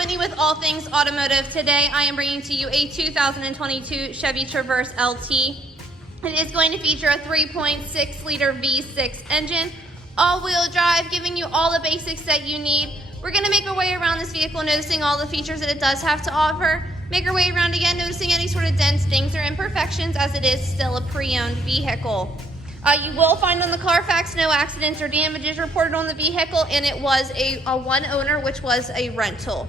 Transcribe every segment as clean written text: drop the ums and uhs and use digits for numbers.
Whitney with All Things Automotive. Today I am bringing to you a 2022 Chevy Traverse LT. It is going to feature a 3.6 liter V6 engine, all-wheel drive, giving you all the basics that you need. We're going to make our way around this vehicle, noticing all the features that it does have to offer. Make our way around again, noticing any sort of dents, dings, or imperfections, as it is still a pre-owned vehicle. You will find on the CARFAX no accidents or damages reported on the vehicle, and it was a one owner, which was a rental.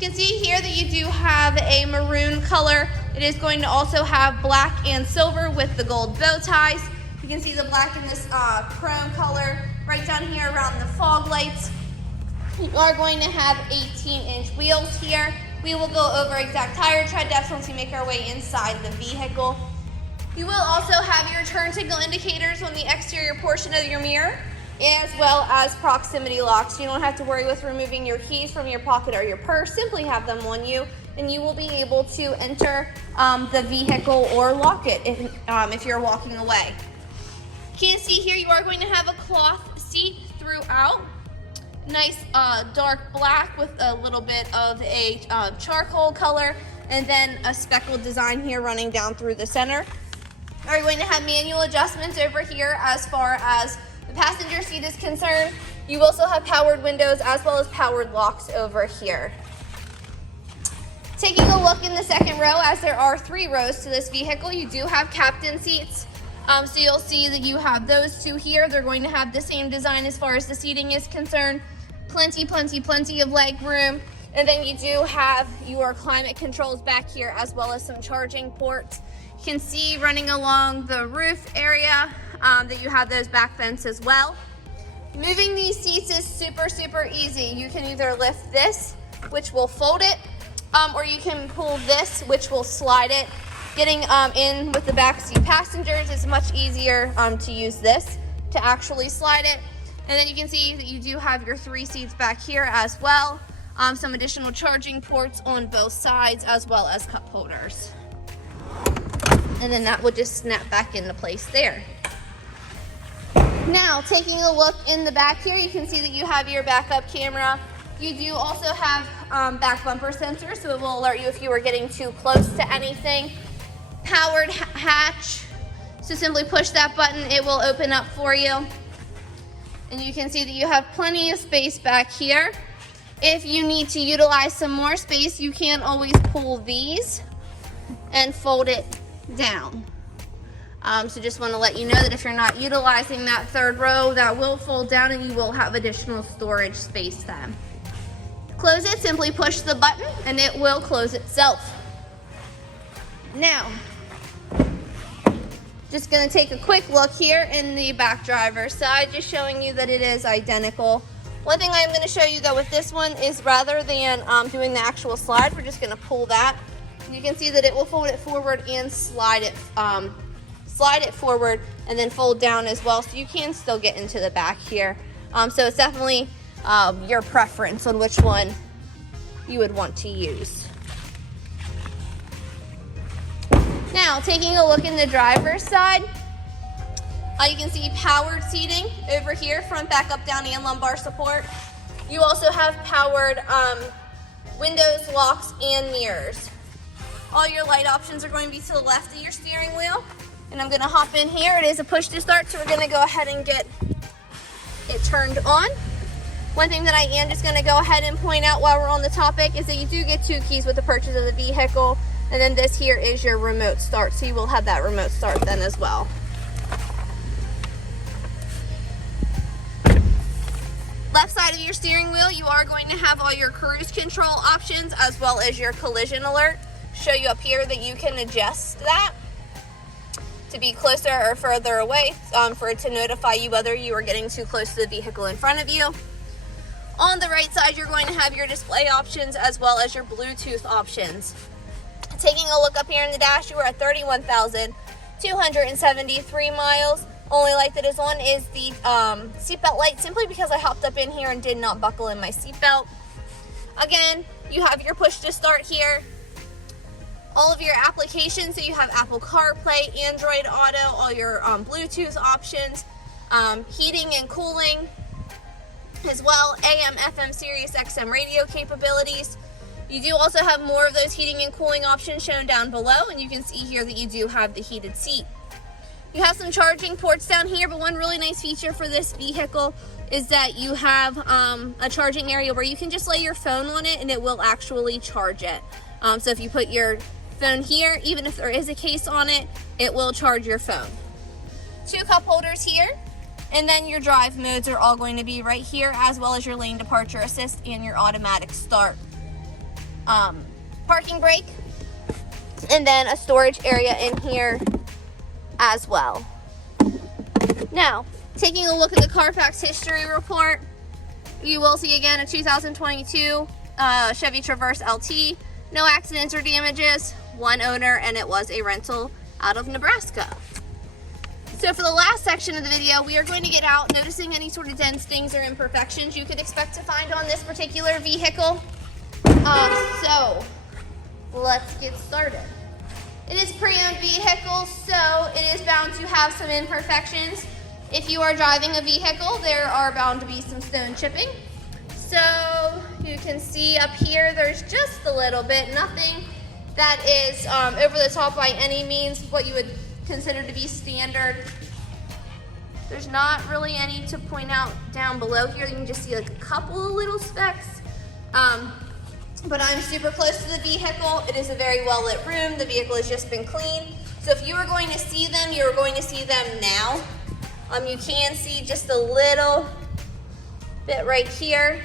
You can see here that you do have a maroon color. It is going to also have black and silver with the gold bow ties. You can see the black in this chrome color right down here around the fog lights. You are going to have 18-inch wheels here. We will go over exact tire tread depths once we make our way inside the vehicle. You will also have your turn signal indicators on the exterior portion of your mirror, as well as proximity locks. You don't have to worry with removing your keys from your pocket or your purse. Simply have them on you, and you will be able to enter the vehicle or lock it if you're walking away. You can see here you are going to have a cloth seat throughout. Nice dark black with a little bit of a charcoal color, and then a speckled design here running down through the center. Are going to have manual adjustments over here as far as the passenger seat is concerned. You also have powered windows as well as powered locks over here. Taking a look in the second row, as there are 3 rows to this vehicle, you do have captain seats. So you'll see that you have those 2 here. They're going to have the same design as far as the seating is concerned. Plenty of leg room. And then you do have your climate controls back here, as well as some charging ports. You can see running along the roof area that you have those back vents as well. Moving these seats is super easy. You can either lift this, which will fold it, or you can pull this, which will slide it. Getting in with the backseat passengers is much easier to use this to actually slide it. And then you can see that you do have your 3 seats back here as well. Some additional charging ports on both sides, as well as cup holders. And then that would just snap back into place there. Now, taking a look in the back here, you can see that you have your backup camera. You do also have back bumper sensors, so it will alert you if you are getting too close to anything. Powered hatch, so simply push that button, it will open up for you. And you can see that you have plenty of space back here. If you need to utilize some more space, you can always pull these and fold it down. So just want to let you know that if you're not utilizing that 3rd row, that will fold down and you will have additional storage space then. To close it, simply push the button and it will close itself. Now, just going to take a quick look here in the back driver's side, just showing you that it is identical. One thing I'm going to show you though with this one is, rather than doing the actual slide, we're just going to pull that. You can see that it will fold it forward and slide it forward, and then fold down as well, so you can still get into the back here. So it's definitely your preference on which one you would want to use. Now, taking a look in the driver's side, you can see powered seating over here, front, back, up, down, and lumbar support. You also have powered windows, locks, and mirrors. All your light options are going to be to the left of your steering wheel. And I'm going to hop in here. It is a push to start, so we're going to go ahead and get it turned on. One thing that I am just going to go ahead and point out while we're on the topic is that you do get 2 keys with the purchase of the vehicle. And then this here is your remote start, so you will have that remote start then as well. Left side of your steering wheel, you are going to have all your cruise control options, as well as your collision alert. Show you up here that you can adjust that to be closer or further away, for it to notify you whether you are getting too close to the vehicle in front of you. On the right side, you're going to have your display options as well as your Bluetooth options. Taking a look up here in the dash, you are at 31,273 miles. Only light that is on is the seatbelt light, simply because I hopped up in here and did not buckle in my seatbelt. Again, you have your push to start here. All of your applications, so you have Apple CarPlay, Android Auto, all your Bluetooth options, heating and cooling as well, AM, FM, Sirius XM radio capabilities. You do also have more of those heating and cooling options shown down below, and you can see here that you do have the heated seat. You have some charging ports down here, but one really nice feature for this vehicle is that you have a charging area where you can just lay your phone on it and it will actually charge it. So if you put your phone here, even if there is a case on it, it will charge your phone. 2 cup holders here, and then your drive modes are all going to be right here, as well as your lane departure assist and your automatic start. Parking brake, and then a storage area in here as well. Now, taking a look at the CARFAX history report, you will see again a 2022 Chevy Traverse LT, no accidents or damages, 1 owner, and it was a rental out of Nebraska. So for the last section of the video, we are going to get out noticing any sort of dents, dings, or imperfections you could expect to find on this particular vehicle. So let's get started. It is a pre-owned vehicle, so it is bound to have some imperfections. If you are driving a vehicle, there are bound to be some stone chipping. So you can see up here, there's just a little bit, nothing that is over the top by any means, what you would consider to be standard. There's not really any to point out down below here. You can just see like a couple of little specks. But I'm super close to the vehicle. It is a very well lit room. The vehicle has just been cleaned. So if you were going to see them, you are going to see them now. You can see just a little bit right here.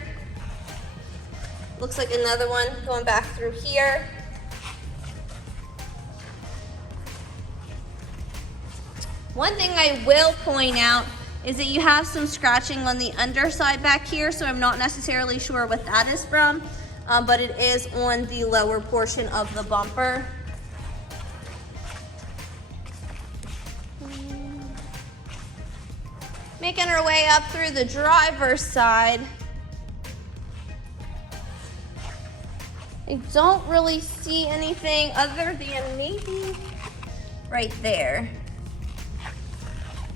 Looks like another one going back through here. One thing I will point out is that you have some scratching on the underside back here, so I'm not necessarily sure what that is from. But it is on the lower portion of the bumper. Making our way up through the driver's side. I don't really see anything other than maybe right there.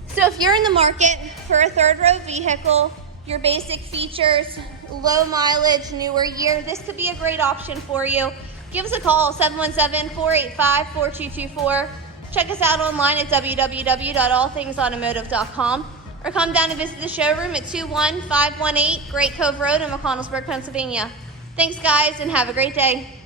So if you're in the market for a third row vehicle, your basic features, low mileage, newer year, this could be a great option for you. Give us a call, 717-485-4224. Check us out online at www.allthingsautomotive.com or come down and visit the showroom at 21518 Great Cove Road in McConnellsburg, Pennsylvania. Thanks guys, and have a great day.